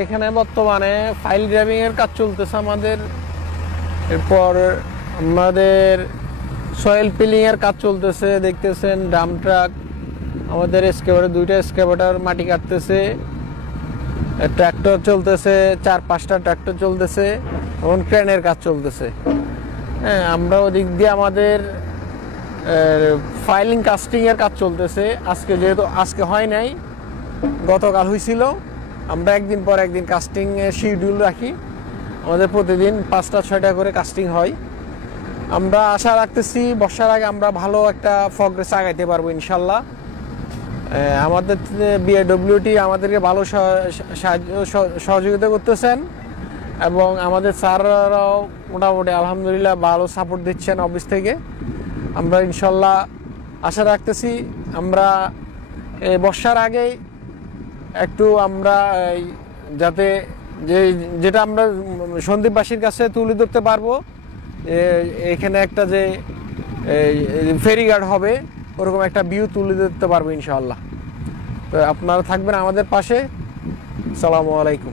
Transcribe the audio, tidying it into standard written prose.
এখানে বর্তমানে file driving এর কাজ চলতেছে আমাদের। এরপর আমাদের সয়েল পিলিং এর কাজ চলতেছে, দেখতেছেন ডাম ট্রাক, আমাদের এক্সকেভেটর, দুইটা এক্সকেভেটর মাটি কাটতেছে, ট্র্যাক্টর চলতেছে, 4-5টা ট্র্যাক্টর চলতেছে এবং ক্রেনের কাজ চলতেছে। হ্যাঁ, আমরা ওদিক দিয়ে আমাদের ফাইলিং কাস্টিং এর কাজ চলতেছে। যেহেতু আজকে হয় নাই, গতকাল হয়েছিল। আমরা একদিন পর একদিন কাস্টিং শিডিউল রাখি। আমাদের প্রতিদিন 5টা-6টা করে কাস্টিং হয়। আমরা আশা রাখতেছি বর্ষার আগে আমরা ভালো একটা প্রগ্রেস আগাইতে পারবো ইনশাল্লাহ। আমাদের বিএডব্লিউটি আমাদেরকে ভালো সহযোগিতা করতেছেন এবং আমাদের স্যাররাও মোটামুটি আলহামদুলিল্লাহ ভালো সাপোর্ট দিচ্ছেন অফিস থেকে। আমরা ইনশাল্লাহ আশা রাখতেছি আমরা বর্ষার আগেই একটু আমরা যাতে যেটা আমরা সন্দীপবাসীর কাছে তুলে ধরতে পারবো, এখানে একটা যে ফেরিঘাট হবে ওরকম একটা ভিউ তুলে ধরতে পারবো ইনশাআল্লাহ। তো আপনারা থাকবেন আমাদের পাশে। আসসালামু আলাইকুম।